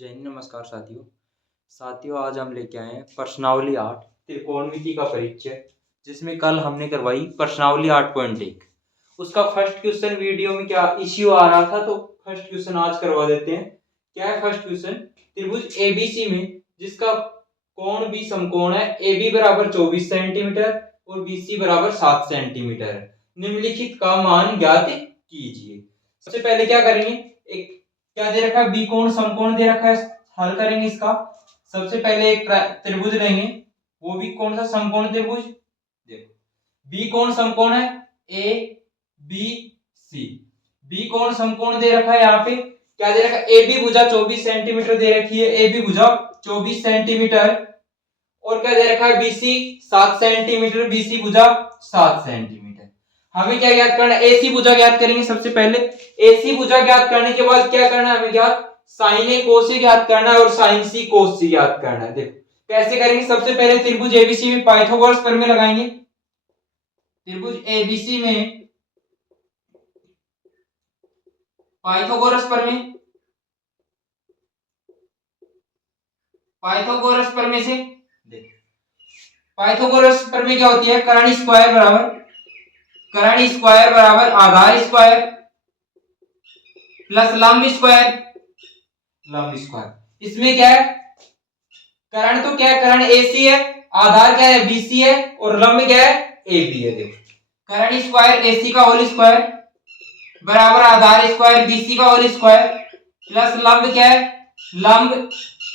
जय हिंद, नमस्कार साथियों आज हम लेके आए हैं प्रश्नावली 8 त्रिकोणमिति का परिचय, जिसमें कल हमने करवाई प्रश्नावली 8.1। उसका फर्स्ट क्वेश्चन वीडियो में क्या इश्यू आ रहा था, तो फर्स्ट क्वेश्चन आज करवा देते हैं। क्या है फर्स्ट क्वेश्चन? त्रिभुज एबीसी में जिसका कोण भी समकोण है, AB बराबर 24 सेंटीमीटर और BC बराबर 7 सेंटीमीटर, निम्नलिखित का मान ज्ञात कीजिए। सबसे पहले क्या करेंगे, एक क्या दे रखा है, बी कोण समकोण दे रखा है, हल करेंगे इसका। सबसे पहले एक त्रिभुज लेंगे, वो भी कौन सा? समकोण त्रिभुज। देखो बी कोण समकोण है ए बी सी, बी कोण समकोण दे रखा है। यहाँ पे क्या दे रखा है? ए बी भुजा 24 सेंटीमीटर दे रखी है, ए बी भुजा 24 सेंटीमीटर, और क्या दे रखा है? बीसी 7 सेंटीमीटर, बीसी भुजा 7 सेंटीमीटर। हमें क्या ज्ञात करना है? एसी भुजा ज्ञात करेंगे। सबसे पहले एसी भुजा ज्ञात करने के बाद क्या करना है हमें? ज्ञात साइन ए कोस ए ज्ञात करना है और साइन सी कोस सी ज्ञात करना है। देखो कैसे करेंगे। सबसे पहले त्रिभुज एबीसी में पाइथागोरस प्रमेय लगाएंगे। त्रिभुज एबीसी में पाइथागोरस प्रमेय, पाइथागोरस प्रमेय से पाइथागोरस प्रमेय क्या होती है? कर्ण स्क्वायर बराबर आधार स्क्वायर प्लस लंब स्क्वायर। इसमें क्या है? कर्ण तो क्या है? कर्ण AC है, आधार क्या है? BC है, और लंब क्या है? AB है। देखो कर्ण स्क्वायर AC का होल स्क्वायर बराबर आधार स्क्वायर BC का होल स्क्वायर प्लस लंब क्या है? लंब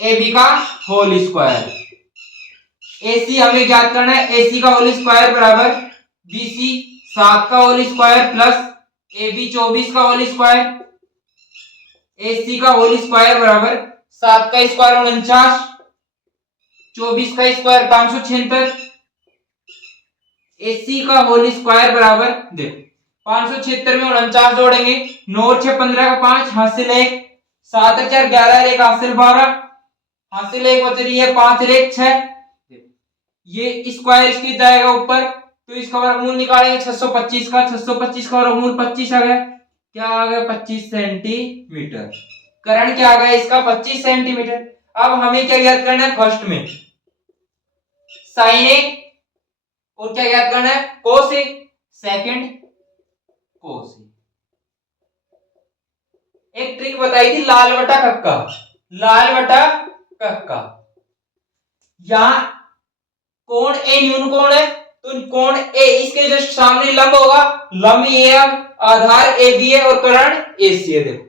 AB का होल स्क्वायर। AC हमें ज्ञात करना है, AC का होल स्क्वायर बराबर BC 7 का होल स्क्वायर प्लस AB 24 का होल स्क्वायर। AC का होल स्क्वायर बराबर 7 का स्क्वायर 49, 24 का स्क्वायर 576। AC का होल स्क्वायर बराबर, देखो 576 में 49 जोड़ेंगे, 9 और 6 15 का 5, हासिल 1, 7 और 4 11, 1 हासिल 12, हासिल 1 बच रही है 5 और 1 6। ये स्क्वायर इसके जाएगा ऊपर, तो इसका वर्गमूल निकालेंगे 625 का, 625 का वर्गमूल 25 आ गया। क्या आ गया? 25 सेंटीमीटर। कर्ण क्या आ गया इसका? 25 सेंटीमीटर। अब हमें क्या ज्ञात करना है? फर्स्ट में साइन ए, और क्या ज्ञात करना है? कोस ए। सेकंड कोस ए। एक ट्रिक बताई थी, लाल बटा कक्का, लाल बटा कक्का। यहां कोण ए न्यून कोण है, तो कोण ए इसके जस्ट सामने लंब होगा, लंब ये है, आधार ए बी है और कर्ण ए सी है। देखो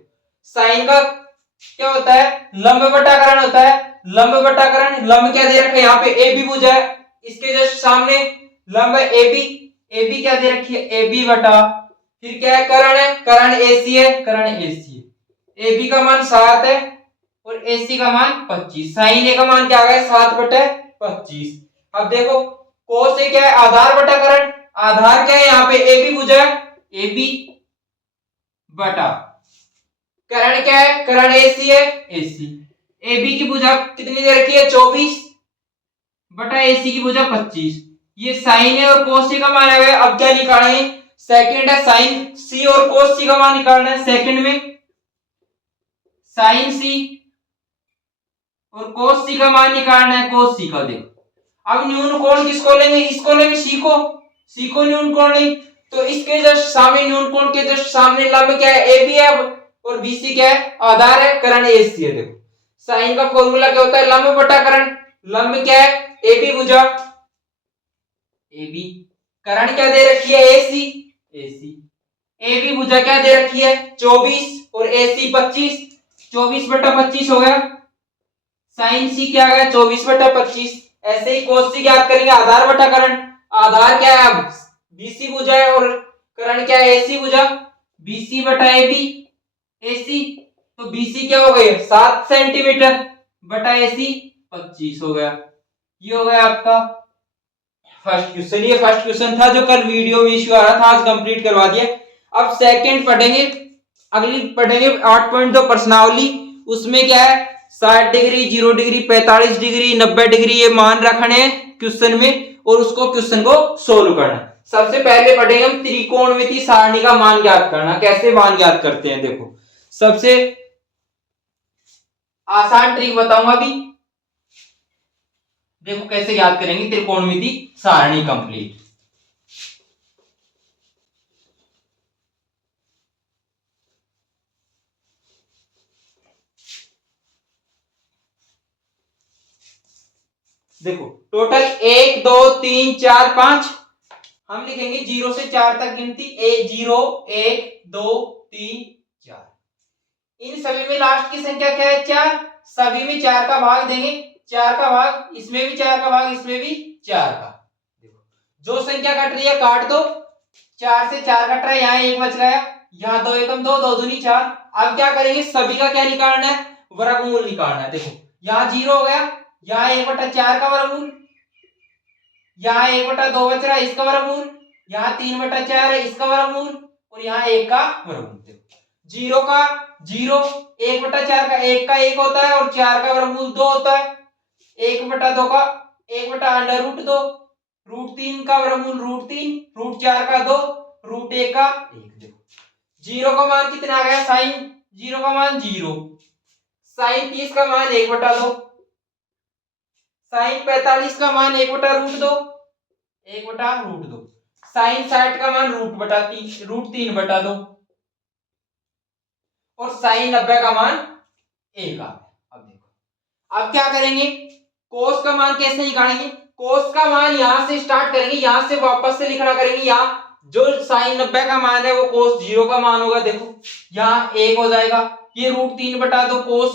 साइन का क्या होता है? लंब बटा कर्ण होता है, लंब बटा कर्ण। लंब क्या दे रखा है यहाँ पे? ए बी भुजा है, इसके जस्ट सामने लंब है ए बी, ए बी क्या दे रखी है? ए बी बटा, फिर क्या है? कर्ण है, कर्ण ए सी है, कर्ण ए सी है। ए बी का मान 7 है और ए सी का मान 25। साइन ए का मान क्या आ गया? 7 बटे 25। अब देखो कोस ए क्या है? आधार बटा कर्ण। आधार क्या है यहाँ पे? ए बी भुजा है, ए बी बटा कर्ण क्या है? कर्ण AC है, AC। AB की भुजा कितनी दे रखी है? 24 बटा AC की भुजा 25। ये साइन है और कोस C का मान है। अब क्या निकालेंगे? सेकंड है, साइन C और कोस C का मान निकालना है। सेकंड में साइन C और कोस C का मान निकालना है, कोस C का। देखो अब न्यून कोण किसको लेंगे? इसको लेंगे, C को न्यून कोण लेंगे, तो इसके जस्ट सामने न्यून कोण के जस्ट सामने लंब क्या है? AB है और BC क्या है? आधार है, कर्ण AC है। देखो साइन का फॉर्मूला क्या होता है? लंब बटा कर्ण। लंब क्या है? AB भुजा AB, कर्ण क्या दे रखी है? AC। AB भुजा क्या दे रखी है? 24 और AC 25, 24 बटा 25 हो गया। साइन C क्या आ गया? 24 बटा 25। ऐसे ही कोस C ज्ञात करेंगे, आधार बटा कर्ण। आधार क्या है? अब BC भुजा है और कर्ण क्या है? AC भुजा, BC बटा AB, AC, तो BC क्या हो गई? 7 सेंटीमीटर बटा AC 25 हो गया। ये हो गया आपका फर्स्ट क्वेश्चन। ये फर्स्ट क्वेश्चन था जो कल वीडियो में इश्यू आ रहा था, आज कंप्लीट करवा दिया। अब सेकंड पढ़ेंगे, अगली पढ़ेंगे 8.2 प्रश्नावली। उसमें क्या है? 60 डिग्री, 0 डिग्री, 45 डिग्री, 90 डिग्री ये मान रखने क्वेश्चन में, और उसको क्वेश्चन को सोल्व करना। सबसे पहले पढ़ेंगे हम त्रिकोणमिति सारणी का मान ज्ञात करना। कैसे मान ज्ञात करते हैं? देखो सबसे आसान ट्रिक बताऊंगा अभी, देखो कैसे याद करेंगे त्रिकोणमिति सारणी कंप्लीट। देखो टोटल 1 2 3 4 5, हम लिखेंगे 0 से 4 तक गिनती, 0 1 2 3 4। इन सभी में लास्ट की संख्या क्या है? 4। सभी में 4 का भाग देंगे, 4 का भाग इसमें भी, 4 का भाग इसमें भी, 4 का। देखो जो संख्या कट रही है काट दो, 4 से 4 कट रहा है, यहाँ 1 बच गया, यहाँ 2 एकम 2, 2 दूनी 4। अब क्या करेंगे? सभी का क्या निकालना है? वर्गमूल निकालना है। देखो यहाँ 0 हो गया, यहाँ 1/4 का वर्गमूल, यहाँ 1/2 बच रहा है इसका वर्गमूल, यहाँ 3/4 है इसका वर्गमूल, और यहाँ 1 का वर्गमूल। देखो 0 का 0, 1/4 का 1 का 1 होता है, और 4 का वर्गमूल 2 होता है। 1/2 का 1/√2, √3 का वर्गमूल √3, √4 का 2, √1 का 1। देखो 0 का मान कितना आ गया? साइन 0 का मान 0, साइन 30 का मान 1/2, साइन 45 का मान 1/√2, 1/√2, साइन 60 का मान √3/2, और साइन 90 का मान 1 आ गया। अब देखो अब क्या करेंगे? कोस का मान कैसे निकालेंगे? कोस का मान यहां से स्टार्ट करेंगे, यहां से वापस से लिखना करेंगे। यहाँ जो साइन 90 का मान है वो कोस 0 का मान होगा। देखो यहाँ 1 हो जाएगा, ये √3/2 कोस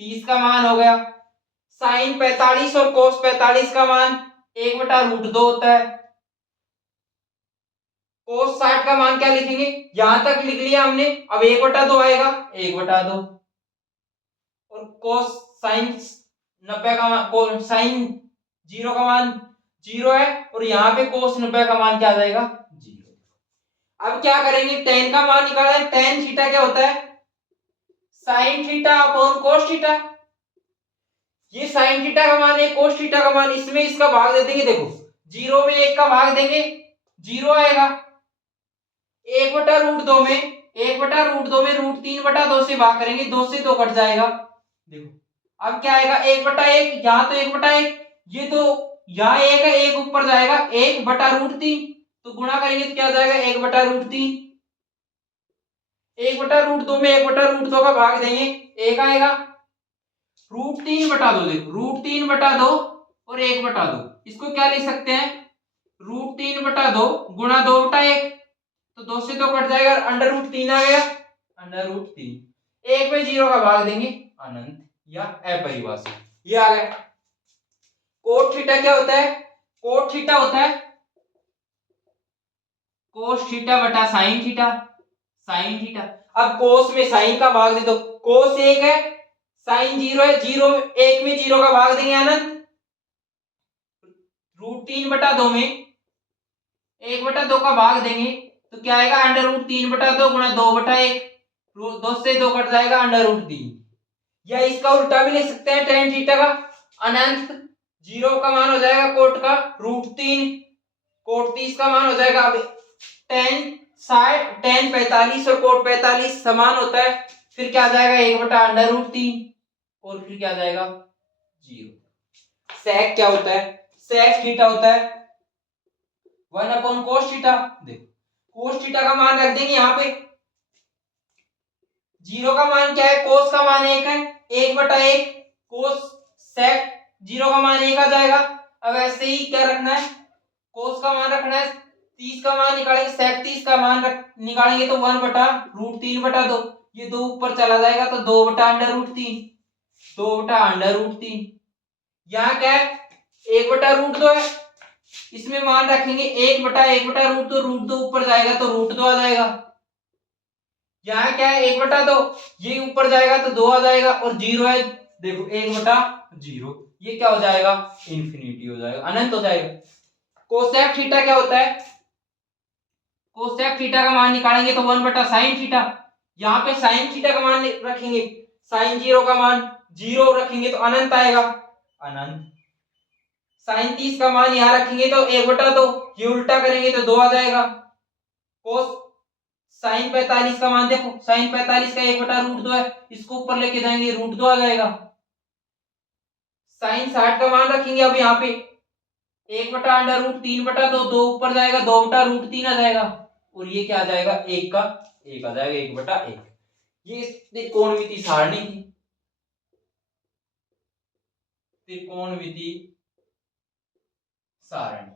30 का मान हो गया। साइन 45 और कोस 45 का मान 1/√2 होता है। कोस 60 का मान क्या लिखेंगे? यहां तक लिख लिया हमने, अब 1/2 आएगा, 1/2। और कोस साइन 90 का मान, साइन 0 का मान 0 है, और यहाँ पे कोस 90 का मान क्या आ जाएगा? 0। अब क्या करेंगे? टेन का मान निकालना है। टेन थीटा क्या होता है? Sine theta upon cos theta. ये साइन थीटा का मान है, कोस थीटा का मान, इसमें इसका भाग दे देंगे। देखो 0 में 1 का भाग देंगे, 0 आएगा। 1/√2 में, 1/√2 में √3/2 से भाग करेंगे, 2 से 2 कट जाएगा। देखो अब क्या आएगा? 1/1, यहाँ तो 1/1, ये तो यहाँ 1 है, 1 ऊपर जाएगा, 1/√3, तो गुणा करेंगे तो क्या आ जाएगा? 1/√3। 1/√2 में 1/√2 का भाग देंगे, 1 आएगा। √3/2, देखो √3/2 और 1/2, इसको क्या लिख सकते हैं? √3/2 गुणा 2/1, तो 2 से 2 कट जाएगा, √3 आ गया, √3। 1 में 0 का भाग देंगे, अनंत या अपरिभाषित, ये आ गया। कोट थीटा क्या होता है? कोट थीटा होता है कोस थीटा बटा साइन थीटा, साइन थीटा। अब कोस में साइन का भाग दे दो, कोस 1 है, साइन 0 है, 0 1 में 0 का भाग देंगे, अनंत। √3/2 में 1/2 का भाग देंगे तो क्या आएगा? √3/2 गुणा 2/1, 2 से 2 कट जाएगा, √3। या इसका उल्टा भी लिख सकते हैं, टेन थीटा का अनंत 0 का मान हो जाएगा कोट का √3, कोट 30 का मान हो जाएगा। अब टेन 45 और कोट 45 समान होता है, फिर क्या आ जाएगा? 1/√3, और फिर क्या आ जाएगा? 0। सेक क्या होता है? सेक थीटा होता है 1/cos थीटा। देखो cos थीटा का मान रख देंगे यहाँ पे, 0 का मान क्या है? कोस का मान 1 है, 1/1, कोस सेक 0 का मान 1 आ जाएगा। अब ऐसे ही क्या रखना है? कोस का मान रखना है, 30 का मान निकालेंगे, सेक 30 का मान निकालेंगे तो 1/√3/2, ये 2 ऊपर चला जाएगा तो 2/√3, 2/√3। यहाँ क्या है? 1/√2 है, इसमें मान रखेंगे 1/1/√2, √2 ऊपर जाएगा तो √2 आ जाएगा। यहाँ क्या है? 1/2, ये ऊपर जाएगा तो 2 आ जाएगा, और 0 है, देखो 1/0, ये क्या हो जाएगा? इंफिनिटी हो जाएगा, अनंत हो जाएगा। कोसेक थीटा क्या होता है? कोसेक थीटा का मान निकालेंगे तो 1/sin थीटा। यहाँ पे sin थीटा का मान रखेंगे, sin 0 का मान 0 रखेंगे तो अनंत आएगा, अनंत। sin 30 का मान यहाँ रखेंगे तो 1/2, ये उल्टा करेंगे तो 2 आ जाएगा। कोस साइन 45 का मान देखो, साइन 45 का 1/√2 है, इसको ऊपर लेके जाएंगे √2 आ जाएगा। साइन 60 का मान रखेंगे अब यहाँ पे 1/√3/2, 2 ऊपर जाएगा 2/√3 आ जाएगा, और ये क्या आ जाएगा 1 का 1 आ जाएगा 1/1। ये त्रिकोणमिति सारणी थी, त्रिकोणमिति सारणी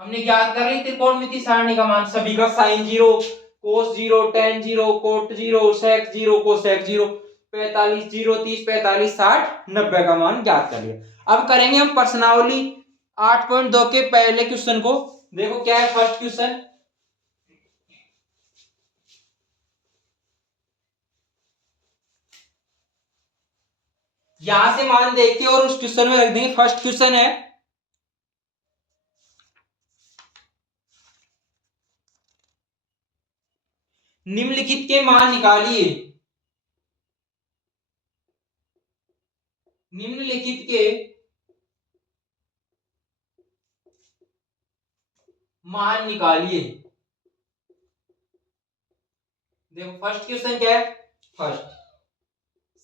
हमने ज्ञात कर ली। त्रिकोणमिति सारणी का मान सभी का साइन 0, कोस 0, टेन 0, कोट 0, सेक 0, कोसेक 0, 45 0, 30 45 60 90 का मान ज्ञात कर लिया। अब करेंगे हम प्रश्नावली 8.2 के पहले क्वेश्चन को। देखो क्या है फर्स्ट क्वेश्चन, यहां से मान देख के और उस क्वेश्चन में रख देंगे। फर्स्ट क्वेश्चन है, निम्नलिखित के मान निकालिए, निम्नलिखित के मान निकालिए। देखो फर्स्ट क्वेश्चन क्या है, फर्स्ट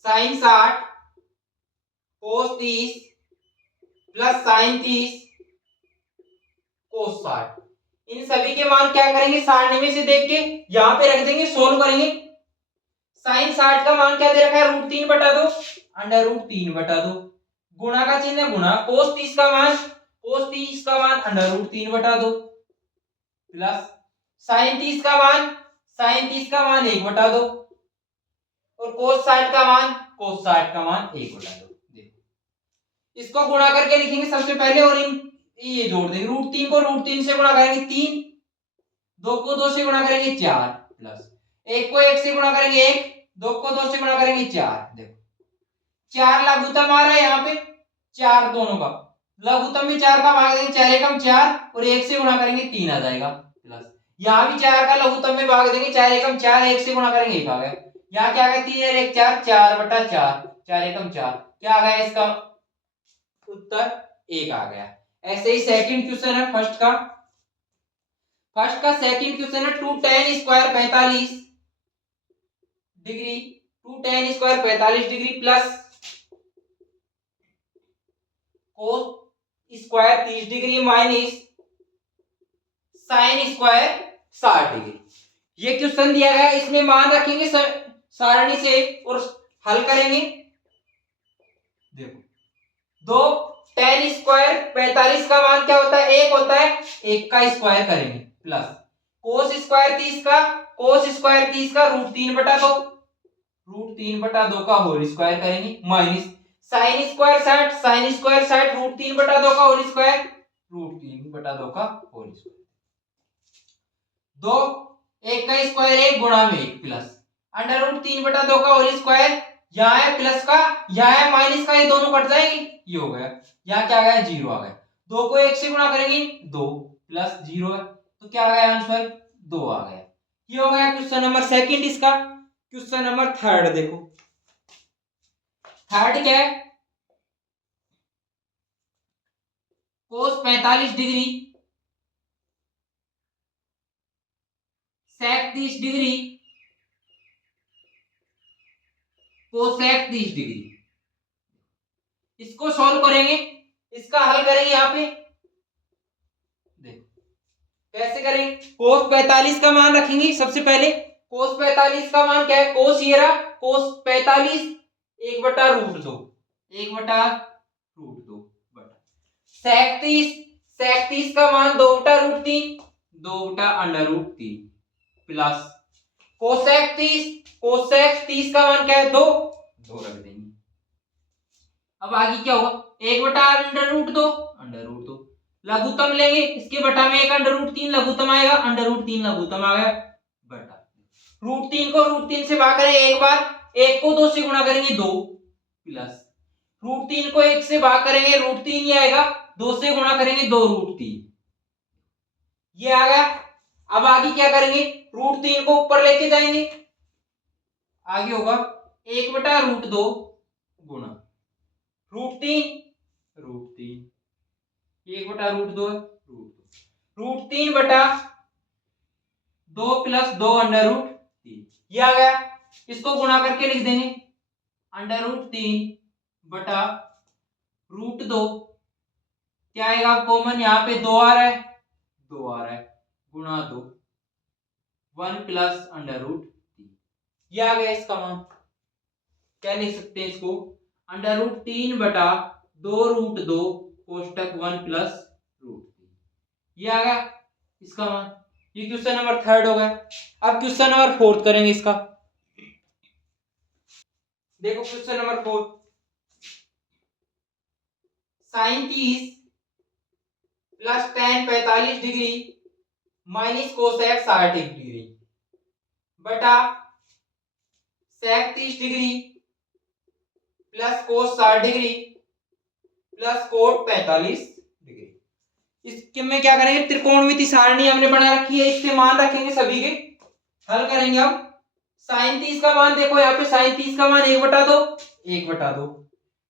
साइन 60 कोस 30 प्लस साइन 30 कोस 60, इन सभी के मान क्या करेंगे सारणी में से देख के यहां पे रख देंगे, सोल्व करेंगे। साइन 60 का मान क्या दे रखा है √3/2, √3/2, गुणा का चिन्ह गुणा, कोस 30 का मान √3/2 प्लस साइन 30 का मान 1/2, और कोस 60 का मान 1/2। देखो इसको गुणा करके लिखेंगे सबसे पहले, और ये जोड़ देंगे, √3 को √3 से गुणा करेंगे 3, 2 को 2 से गुणा करेंगे 4, प्लस 1 को 1 से गुणा करेंगे 1, 2 को 2 से गुणा करेंगे 4। देखो 4 लघुत्तम आ रहा है यहाँ पे, 4 दोनों का लघुत्तम में 4 का भाग देंगे, 4 एकम 4, और 1 से गुणा करेंगे 3 आ जाएगा, प्लस यहाँ भी 4 का लघुत्तम में भाग देंगे, 4 एकम 4, 1 से गुणा करेंगे 1 आ गया। यहाँ क्या आ गया 3 और 1 4, 4/4, 4 एकम 4, क्या आ गया इसका उत्तर 1 आ गया। ऐसे ही सेकंड क्वेश्चन है फर्स्ट का सेकंड क्वेश्चन है 2 tan square 45 degree, 2 tan square 45 degree plus cos square 30 degree minus sine square 60 degree. ये क्वेश्चन दिया गया है, इसमें मान रखेंगे सारणी से और हल करेंगे। देखो 2 tan स्क्वायर 45 का मान क्या होता है 1 होता है, 1 का स्क्वायर करेंगे, प्लस कोस स्क्वायर 30 का √3/2 का होल स्क्वायर करेंगे, माइनस साइन स्क्वायर 60 √3/2 का होल स्क्वायर, √3/2 का होल स्क्वायर। 2 1 का स्क्वायर 1 गुणा में 1, प्लस √3/2 का होल स्क्वायर, यहाँ है प्लस का, यहाँ है माइनस का, ये दोनों कट जाएंगे, ये हो गया, यहाँ क्या आ गया 0 आ गया। 2 को 1 से गुणा करेंगे 2, प्लस 0 है, तो क्या आ गया आंसर 2 आ गया। ये हो गया क्वेश्चन नंबर सेकंड। इसका क्वेश्चन नंबर थर्ड देखो, थर्ड क्या है, कोस 45 डिग्री सेक 30 डिग्री कोसेक 30 डिग्री, इसको सॉल्व करेंगे, इसका हल करेंगे। यहाँ पे देखो कैसे करेंगे, कोस 45 का मान रखेंगे सबसे पहले। कोस 45 का मान क्या है, कोस ये रहा, कोस 45 1/√2 बटा सेक 30 का मान 2/√3 प्लस कोसेक 30 का मान क्या है 2 रख देंगे। अब आगे क्या होगा 1/√2 लघुत्तम लेंगे, इसके बटा में 1/√3 लघुत्तम आएगा, √3 लघुत्तम आ गया, बटा √3 को √3 से भाग करें एक बार, 1 को 2 से गुणा करेंगे 2, प्लस √3 को 1 से भाग करेंगे √3 ही आएगा, 2 से गुणा करेंगे 2√3, ये आ गया। अब आगे क्या करेंगे, √3 को ऊपर लेके जाएंगे, आगे होगा 1/√2 गुणा √3 1/√2 √3 बटा 2 प्लस 2 अंडर रूट 3, ये आ गया। इसको गुणा करके लिख देंगे अंडर रूट 3 बटा रूट 2, क्या आएगा कॉमन, यहाँ पे 2 आ रहा है, 2 आ रहा है, गुणा 2, 1 प्लस अंडर रूट 3, ये आ गया इसका मान। क्या लिख सकते हैं इसको, अंडर रूट 3 बटा 2 रूट 2 कोष्टक 1 प्लस रूट 3, ये आ गया इसका मान। ये क्वेश्चन नंबर 3 हो गया। अब क्वेश्चन नंबर 4 करेंगे इसका। देखो question number 4, sine 30 plus tan 45 degree minus cosec 60 degree बटा sec 30 degree plus cos 60 degree plus cot 45 degree. इसके में क्या करेंगे, त्रिकोणमिति सारणी हमने बना रखी है, इसके मान रखेंगे सभी के, हल करेंगे हम। साइन 30 का मान देखो यहाँ पे, साइन 30 का मान 1/2, 1/2,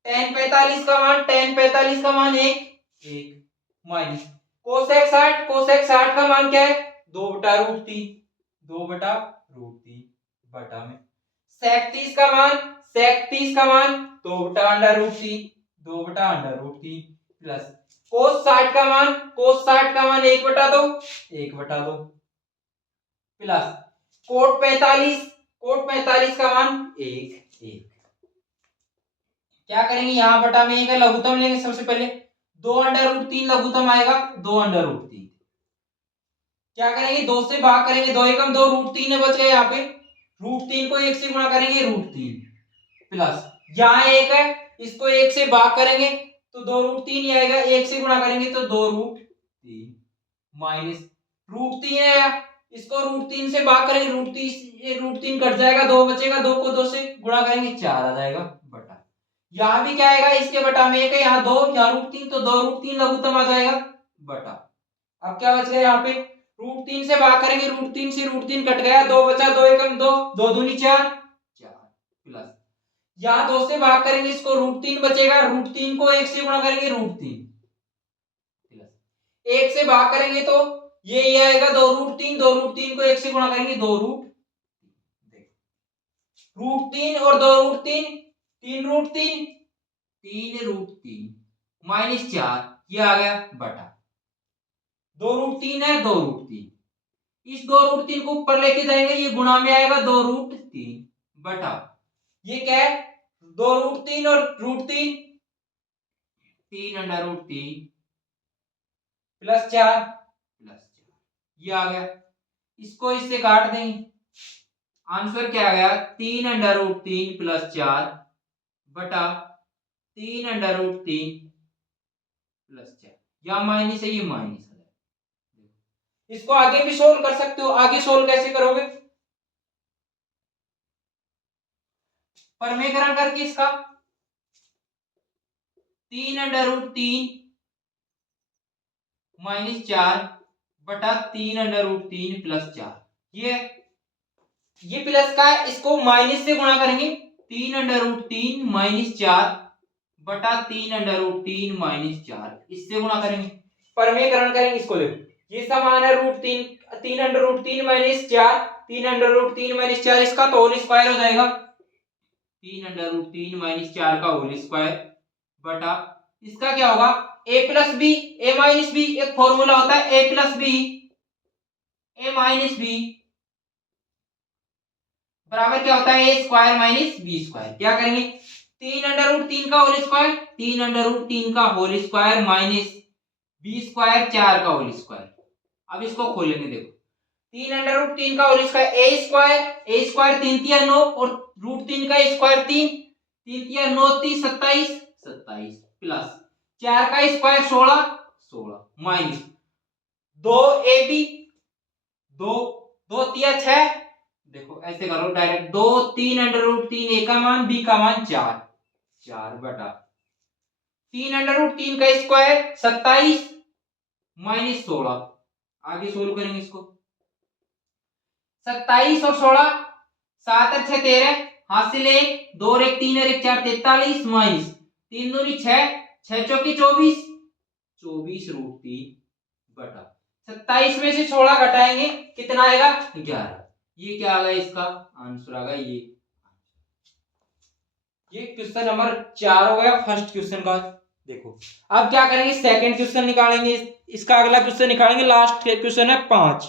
tan 45 का मान, tan 45 का मान 1 माइनस कोसेक 60, कोसेक 60 का मान क्या है 2/√3, 2/√3 बटा में सेक 30 का मान, सेक 30 का मान 2/√3, 2/√3 प्लस कोस 60 का मान, कोस 60 का मान 1/2, 1/2 प्लस कोट 45, कोट 45 का मान 1 क्या करेंगे, यहां बटा में 1 का लघुत्तम लेंगे सबसे पहले, 2/√3 लघुत्तम आएगा, 2/√3 क्या करेंगे 2 से भाग करेंगे, 2 एकम 2, √3 बच गए, यहाँ पे √3 को 1 से गुणा करेंगे √3 प्लस यहाँ 1 है, इसको 1 से भाग करेंगे तो 2√3 ही आएगा, 1 से गुणा करेंगे तो 2√3 माइनस √3 है, इसको √3 से भाग करेंगे, √3 कट जाएगा, 2 बचेगा, 2 को 2 से गुणा करेंगे 4 आ जाएगा बटा, यहाँ भी क्या आएगा इसके बटा में 1 है, यहाँ 2, यहाँ √3 तो 2√3 लघुत्तम आ जाएगा बटा। अब क्या बच गया यहाँ पे, √3 से भाग करेंगे, √3 से √3 कट गया, 2 बचा, 2 एकम 2, 2 दूनी 4 प्लस यहाँ 2 से भाग करेंगे, इसको √3 बचेगा, √3 को 1 से गुणा करेंगे √3 प्लस 1 से भाग करेंगे तो ये आएगा 2√3, 2√3 को 1 से गुणा करेंगे 2√3 और 2√3 3√3, 3√3 माइनस 4, ये आ गया बटा 2√3 है, 2√3, इस 2√3 को ऊपर लेके जाएंगे, ये गुणा में आएगा 2√3 बटा, ये क्या है 2√3 और √3, 3/√3 प्लस 4 ये आ गया, इसको इससे काट देंगे, आंसर क्या आ गया 3/√3 प्लस 4 बटा 3/√3 प्लस 4, या माइनस है, ये माइनस है। इसको आगे भी सोल्व कर सकते हो, आगे सोल्व कैसे करोगे, परमेयकरण करके इसका 3/√3 माइनस 4 बटा 3/√3 प्लस 4, ये प्लस का है, इसको माइनस से गुणा करेंगे, 3/√3 माइनस 4 बटा 3/√3 माइनस 4, इससे गुणा करेंगे, परमेयकरण करेंगे इसको। देखो ये समान है √3, 3/√3 माइनस 4, 3/√3 माइनस 4, इसका तो होल स्क्वायर हो जाएगा, 3/√3 माइनस 4 का होल स्क्वायर बटा इसका क्या होगा a plus b, a minus b, एक फॉर्मूला होता है a plus b, a minus b बराबर क्या होता है a square minus b square. क्या करेंगे 3/√3 का होल स्क्वायर, 3/√3 का whole square minus b square 4 का होल स्क्वायर। अब इसको खोलेंगे, देखो 3/√3 का होल स्क्वायर a स्क्वायर 3 तिया 9 और √3 का स्क्वायर 3, 3 तिया 9 30 27 27 प्लस 4 का स्क्वायर 16 16 माइनस 2ab 2 2 तिया 6, देखो ऐसे करो डायरेक्ट, 2 3/√3 a का मान, b का मान 4 4 बटा 3/√3 का स्क्वायर 27 माइनस 16, आगे सोल्व करेंगे इसको, 27 और 16 7 और 6 13, हाथ से ले 2 और 1 3 और 1 4 43 माइनस 3 दूनी 6 6 चौकी 24 24 √3 बटा 27 में से 16 घटाएंगे कितना आएगा 11। ये क्या आ गया इसका आंसर आ गया ये क्वेश्चन नंबर 4 हो गया फर्स्ट क्वेश्चन का। देखो अब क्या करेंगे सेकंड क्वेश्चन निकालेंगे। इसका अगला क्वेश्चन निकालेंगे लास्ट क्वेश्चन है 5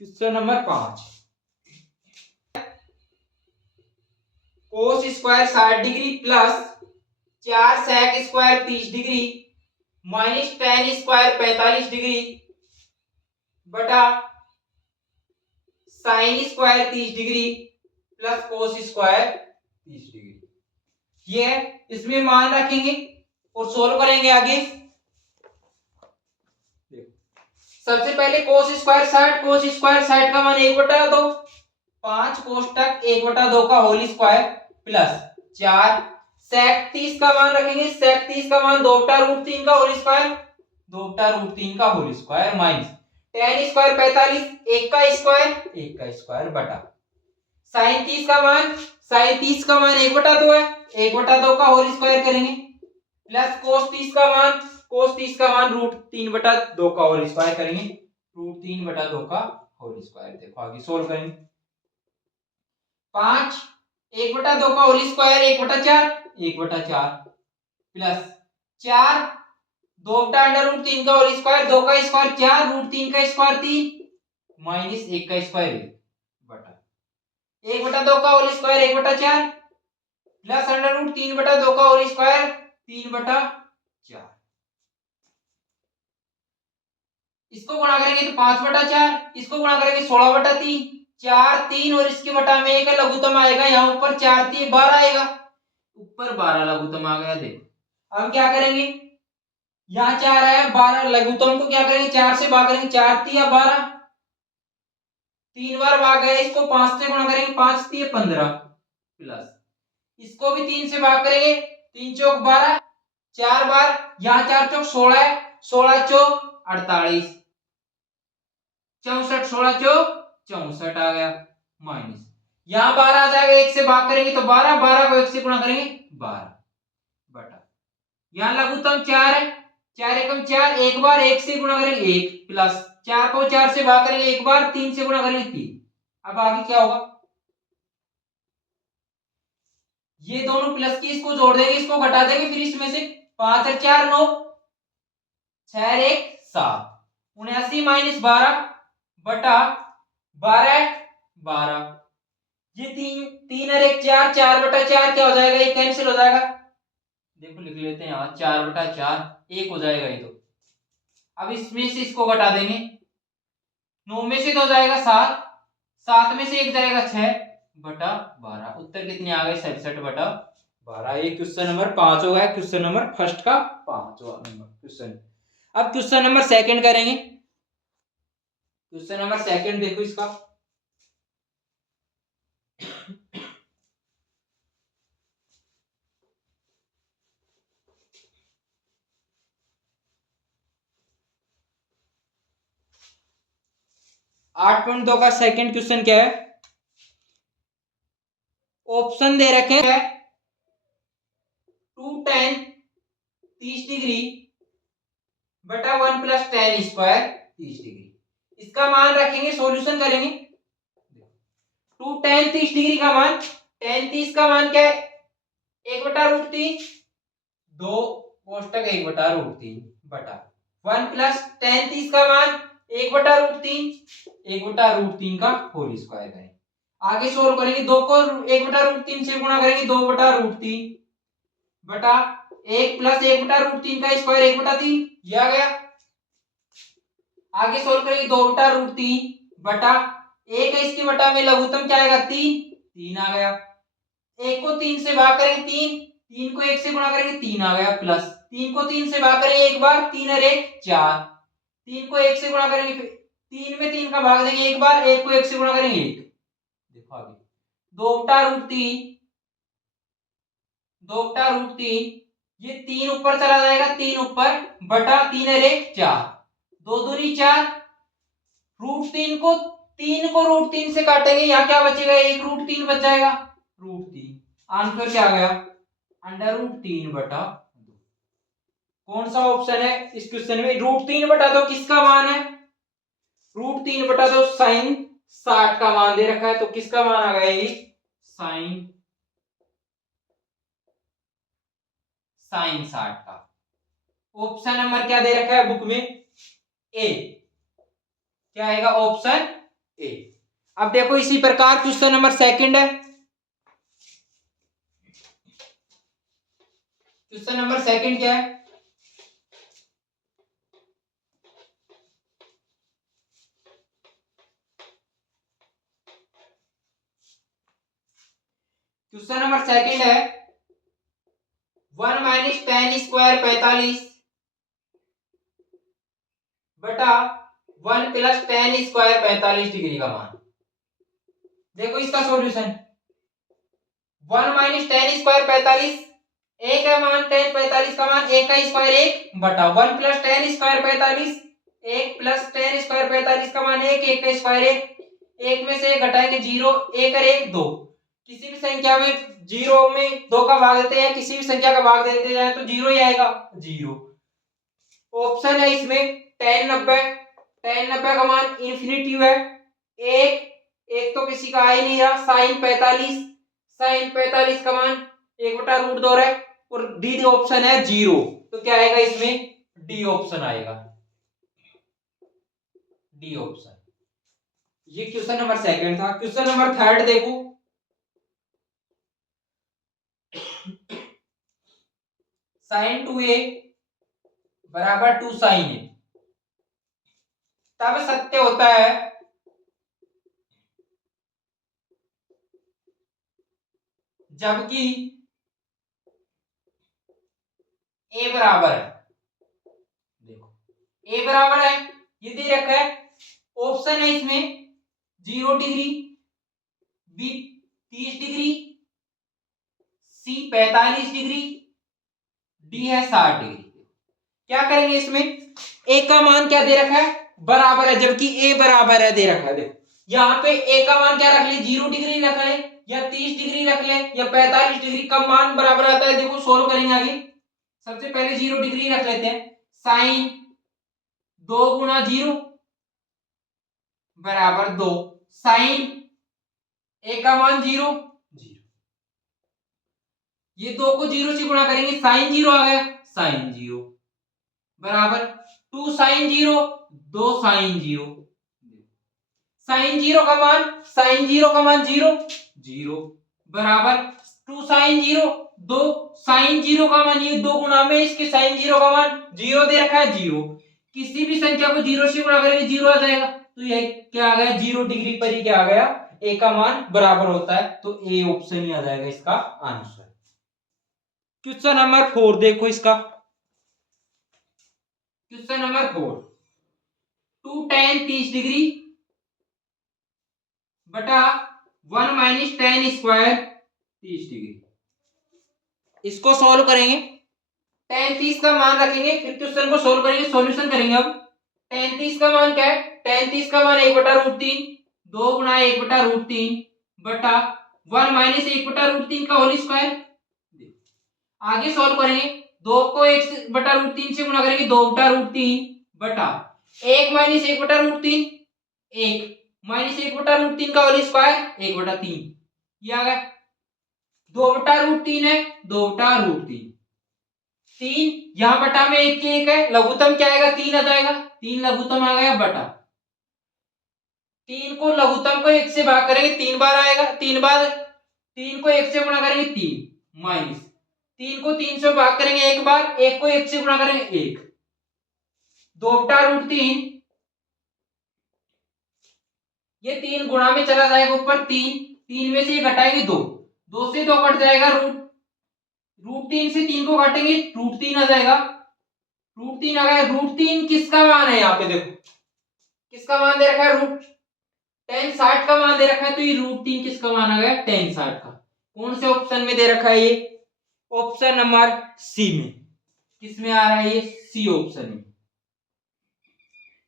question number 5। Cos square 60 degree plus 4 sec square 30 degree minus ten square 45 degree बटा sine square 30 degree plus cos square 30 degree. ये है इसमें मान रखेंगे और सोल्व करेंगे आगे। सबसे पहले कोस स्क्वायर 60 का मान 1/2 5 कोष्टक 1/2 का होल स्क्वायर प्लस 4 सेक 30 का मान रखेंगे। सेक 30 का मान 2/√3 का होल स्क्वायर 2/√3 का whole square minus ten square 45 1 का स्क्वायर बटा साइन 30 का मान 1/2 है 1/2 का होल स्क्वायर करेंगे प्लस कोस 30 का मान √3/2 का होल स्क्वायर करेंगे √3/2 का होल स्क्वायर। देखो आगे सोल्व करेंगे 5 1/2 का होल स्क्वायर 1/4 प्लस 4 2/√3 का होल स्क्वायर 2 का स्क्वायर 4 √3 का स्क्वायर 3 माइनस 1 का स्क्वायर बटा 1/2 का होल स्क्वायर 1/4 प्लस √3/2 का होल स्क्वायर 3/4। इसको गुणा करेंगे तो 5/4 इसको गुणा करेंगे 16/3 4 3 और इसके बटा में 1 लघुत्तम आएगा। यहाँ ऊपर 4 3 12 आएगा ऊपर 12 लघुत्तम आ गया। देखो अब क्या करेंगे यहाँ 4 आया 12 लघुत्तम को क्या करेंगे 4 से भाग करेंगे 4 3 12 3 बार भाग गया इसको 5 से गुणा करेंगे 5 3 15 प्लस इसको भी 3 से भाग करेंगे 3 चौक 12 4 बार यहाँ 4 चौक 16 है 16 चौक 48 64 16 चौक 64 आ गया माइनस यहाँ 12 आ जाएगा 1 से भाग करेंगे तो 12 12 को 1 से गुणा करेंगे 12 बटा यहाँ लघुत्तम 4 है 4 एकम 4 एक बार 1 से गुणा करेंगे 1 प्लस 4 को 4 से भाग करेंगे एक बार 3 से गुणा करेंगे 3। अब आगे क्या होगा ये दोनों प्लस की इसको जोड़ देंगे इसको घटा देंगे फिर इसमें से 5 और 4 9 6 और 1 7 79 माइनस 12 बटा 12 12 ये 3 और 1 4 4/4 क्या हो जाएगा ये कैंसिल हो जाएगा। देखो लिख लेते हैं यहाँ 4/4 1 हो जाएगा ये तो। अब इसमें से इसको घटा देंगे 9 में से तो हो जाएगा 7 7 में से 1 जाएगा 6/12 उत्तर कितने आ गए 67/12। ये क्वेश्चन नंबर 5 हो गया क्वेश्चन नंबर फर्स्ट का 5वां नंबर क्वेश्चन। अब क्वेश्चन नंबर सेकंड करेंगे। क्वेश्चन नंबर सेकंड देखो इसका 8.2 का सेकंड क्वेश्चन क्या है ऑप्शन दे रखे हैं 2 tan 30 डिग्री बटा 1 प्लस टेन स्क्वायर 30 डिग्री। इसका मान रखेंगे सॉल्यूशन करेंगे 2 tan 30 डिग्री का मान tan 30 का मान क्या है 1/√3 2 कोष्टक 1/√3 बटा 1 प्लस tan 30 का मान 1/√3 का होल स्क्वायर करें। आगे सोल्व करेंगे 2 को 1/√3 से गुणा करेंगे 2/√3 बटा 1 प्लस 1/√3 का स्क्वायर 1/3 ये आ गया। आगे सोल्व करेंगे 2/√3 बटा 1 है इसके बटा में लघुत्तम क्या आएगा 3 आ गया। 1 को 3 से भाग करेंगे 3 को 1 से गुणा करेंगे 3 आ गया प्लस 3 को 3 से भाग करेंगे एक बार 3 और 1 4 3 को 1 से गुणा करेंगे 3 में 3 का भाग देंगे एक बार 1 को 1 से गुणा करेंगे 1। देखो आगे 2/√3 ये 3 ऊपर चला जाएगा 3 ऊपर बटा 3 और 1 4 2 दूनी 4 √3 को 3 को √3 से काटेंगे यहाँ क्या बचेगा 1 √3 बच जाएगा √3 आंसर क्या आ गया √3/2। कौन सा ऑप्शन है इस क्वेश्चन में √3/2 किसका मान है √3/2 साइन 60 का मान दे रखा है, तो किसका मान आ गया ये? साइन 60 का। ऑप्शन नंबर क्या दे रखा है बुक में? ए। क्या आएगा? Option A. अब देखो इसी प्रकार क्वेश्चन नंबर सेकंड है। क्वेश्चन नंबर सेकंड क्या है? क्वेश्चन नंबर सेकंड है 1 - tan स्क्वायर 45 बटा 1 + tan स्क्वायर 45 डिग्री का मान। देखो इसका सॉल्यूशन 1 - tan स्क्वायर 45, एक है मान tan 45 का मान, एक का स्क्वायर 1 बटा 1 + tan स्क्वायर 45, 1 + tan स्क्वायर 45 का मान 1, एक का स्क्वायर 1, एक में से एक घटाएंगे 0, 1 और 1 2। किसी भी संख्या में 0 में 2 का भाग देते हैं, किसी भी संख्या का भाग देते जाए तो 0 ही आएगा, 0। ऑप्शन है इसमें tan 90 का मान इंफिनिटी है, एक एक तो किसी का आ ही नहीं रहा, sin 45 का मान 1/√2 है, और डी ऑप्शन है 0। तो क्या आएगा इसमें? डी ऑप्शन आएगा, डी ऑप्शन। ये क्वेश्चन नंबर सेकंड था। क्वेश्चन नंबर थर्ड देखो, sin 2a = 2 sin a तब सत्य होता है जबकि a बराबर है। देखो a बराबर है, ये दे रखा है। ऑप्शन है इसमें 0 डिग्री, बी 30 डिग्री, सी 45 डिग्री, डी है 60 डिग्री। क्या करेंगे इसमें? a का मान क्या दे रखा है? बराबर है, जबकि a बराबर है दे रखा है। देखो यहाँ पे a का मान क्या रख ले? 0 डिग्री रख ले, या 30 डिग्री रख ले, या 45 डिग्री का मान बराबर आता है। देखो सोल्व करेंगे आगे। सबसे पहले 0 डिग्री रख लेते हैं। साइन 2 × 0 = 2, साइन a का मान 0, ये 2 को 0 से गुणा करेंगे, साइन 0 आ गया, साइन 0 बराबर 2 sin 0, 2 sin 0, साइन 0 का मान 0 0 बराबर 2 sin 0, 2 sin 0 का मान, ये 2 गुणा में इसके sin 0 का मान 0 दे रखा है, 0। किसी भी संख्या को 0 से गुणा करेंगे 0 आ जाएगा, तो ये क्या आ गया? 0 डिग्री पर ही क्या आ गया? a का मान बराबर होता है, तो a ऑप्शन ही आ जाएगा इसका आंसर। क्वेश्चन नंबर 4 देखो इसका। क्वेश्चन नंबर 4 2 tan 30 डिग्री बटा 1 - tan स्क्वायर 30 डिग्री। इसको सॉल्व करेंगे, tan 30 का मान रखेंगे, फिर क्वेश्चन को सॉल्व करेंगे, सॉल्यूशन करेंगे। अब tan 30 का मान क्या है? tan 30 का मान 1/√3, 2 × 1/√3 बटा 1 - 1/√3 का होल स्क्वायर। आगे सॉल्व करेंगे, 2 को 1/√3 से गुणा करेंगे, 2/√3 बटा 1 - 1/√3, 1 - 1/√3 का होल स्क्वायर 1/3। ये आ गया 2/√3 है, 2/√3, 3 यहां बटा में 1 की 1 है, लघुत्तम क्या आएगा? 3 आ जाएगा, 3 लघुत्तम आ गया बटा 3 को लघुत्तम को 1 से भाग करेंगे 3 बार आएगा, 3 बार 3 को 1 से गुणा करेंगे 3 माइनस 3 को 3 से भाग करेंगे 1 बार, 1 को 1 से गुणा करेंगे 1, 2/√3, ये 3 गुणा में चला जाएगा ऊपर 3, 3 में से ये घटाएंगे 2, 2 से 2 कट जाएगा, √3 से 3 को काटेंगे √3 आ जाएगा, √3 आ गया। √3 किसका मान है? यहाँ पे देखो किसका मान दे रखा है? tan 60 का मान दे रखा है, तो ये √3 किसका मान आ गया? tan 60 का। कौन से ऑप्शन में दे रखा है? ये ऑप्शन नंबर सी में। किस में आ रहा है? ये सी ऑप्शन में।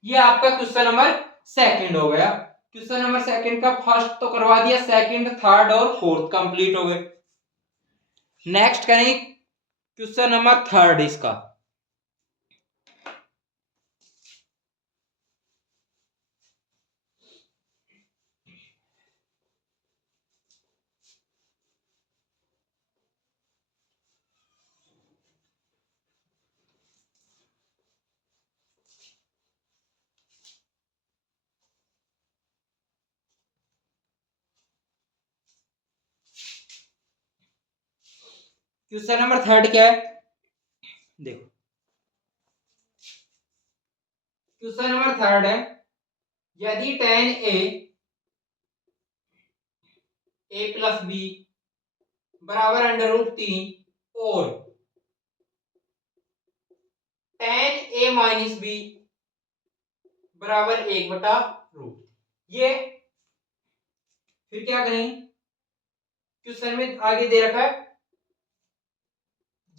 ये आपका क्वेश्चन नंबर सेकंड हो गया। क्वेश्चन नंबर सेकंड का फर्स्ट तो करवा दिया, सेकंड, थर्ड और फोर्थ कंप्लीट हो गए। नेक्स्ट करेंगे क्वेश्चन नंबर थर्ड इसका। क्वेश्चन नंबर 3 क्या है, देखो क्वेश्चन नंबर 3 है, यदि tan a प्लस बी बराबर √3 और tan a माइनस बी बराबर 1/√, ये फिर क्या करेंगे, क्वेश्चन में आगे दे रखा है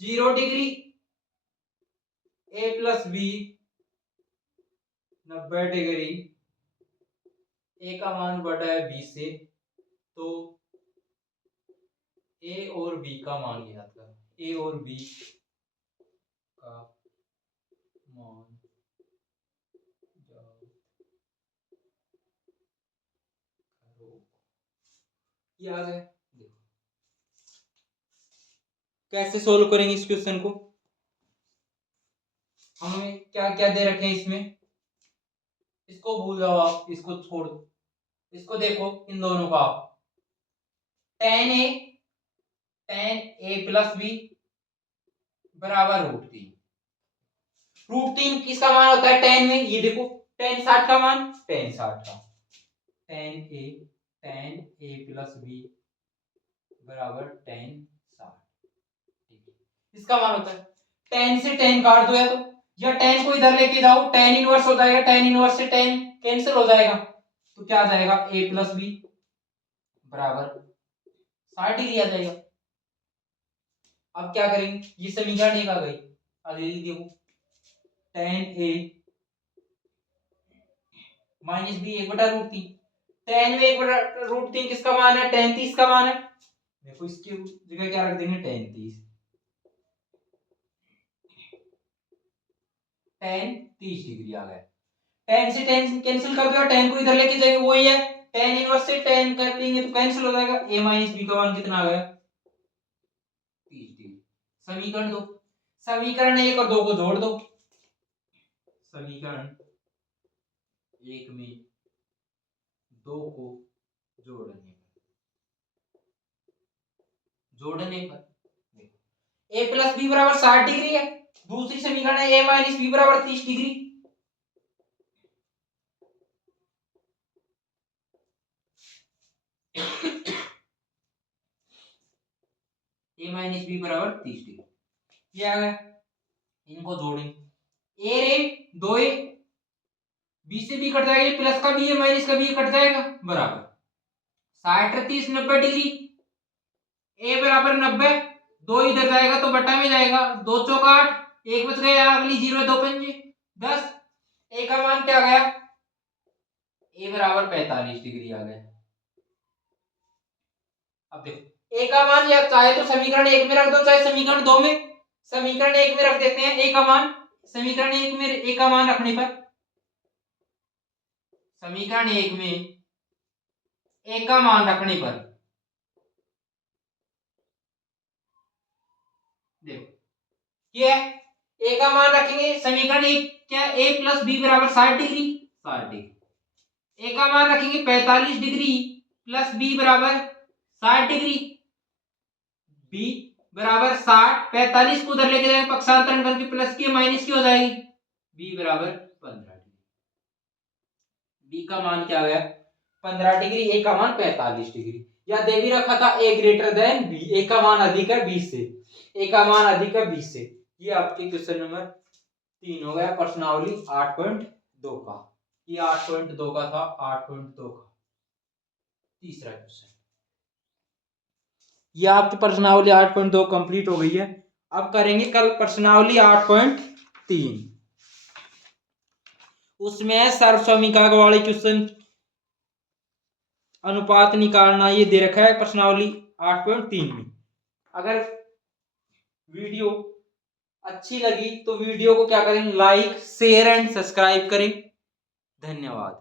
0 degree a plus b 90 degree, a का मान बड़ा है b से, तो a और b का मान ज्ञात करो, a और b का मान ज्ञात करो। ये आ गया, देखो कैसे सोल्व करेंगे इस क्वेश्चन को, हमें क्या क्या दे रखे हैं इसमें, इसको भूल जाओ आप, इसको छोड़ दो, इसको देखो इन दोनों का आप, tan a प्लस बी बराबर √3, √3 किसका मान होता है tan में, ये देखो tan 60 का मान, tan 60 का, tan a प्लस बी बराबर tan 60, इसका मान होता है, tan से tan काट दो, या tan को इधर लेके जाओ, tan इनवर्स हो जाएगा, tan इनवर्स से tan कैंसिल हो जाएगा, तो क्या आ जाएगा a प्लस बी बराबर 60 डिग्री आ जाएगा। अब क्या करेंगे, ये समीकरण एक आ गई, अगली देखो tan a minus b 1/√3, tan में 1/√3 किसका मान है, tan 30 का मान है, देखो इसकी जगह क्या रख देंगे tan 30, tan 30 डिग्री आ गया, tan से tan कैंसिल कर दो, tan को इधर लेके जाएंगे वही है, tan इनवर्स से tan कर लेंगे तो कैंसिल हो जाएगा, a माइनस बी का मान कितना आ गया 30 डिग्री। समीकरण 2, समीकरण 1 और 2 को जोड़ दो, समीकरण 1 में 2 को जोड़ने पर a प्लस बी बराबर 60 डिग्री है, दूसरी समीकरण है a माइनस बी बराबर 30 डिग्री, a माइनस बी बराबर 30 डिग्री, ये आ गया, इनको जोड़ेंगे, a रे 2a, b से b कट जाएगा, प्लस का b है माइनस का b कट जाएगा, बराबर 60 30 90 डिग्री, a बराबर 90, 2 इधर जाएगा तो बटा में जाएगा, 2 चौक 8, 1 बच गया, अगली 0 2 पंजे 10, a का मान क्या गया, a बराबर 45 डिग्री आ गया। अब देखो a का मान या चाहे तो समीकरण 1 में रख दो, चाहे समीकरण 2 में, समीकरण 1 में रख देते हैं a का मान, समीकरण 1 में a का मान रखने पर, समीकरण 1 में a का मान रखने पर देखो ये a का मान रखेंगे, समीकरण 1 क्या a प्लस बी बराबर 60 डिग्री, 60 डिग्री, a का मान रखेंगे 45 डिग्री प्लस b बराबर 60 डिग्री, b बराबर 60, 45 को उधर लेके जाएंगे पक्षांतरण करके, प्लस की माइनस की हो जाएगी, b बराबर 15 डिग्री, b का मान क्या गया 15 डिग्री, a का मान 45 डिग्री, या दे भी रखा था a greater than b, a का मान अधिक है b से, a का मान अधिक है b से, ये आपके क्वेश्चन नंबर 3 हो गया प्रश्नावली 8.2 का, ये 8.2 का था, 8.2 का तीसरा क्वेश्चन, ये आपकी प्रश्नावली 8.2 कंप्लीट हो गई है। अब करेंगे कल प्रश्नावली 8.3, उसमें सर्वसमीका वाले क्वेश्चन, अनुपात निकालना, ये दे रखा है प्रश्नावली 8.3 में। अगर वीडियो अच्छी लगी तो वीडियो को क्या करें, लाइक शेयर एंड सब्सक्राइब करें, धन्यवाद।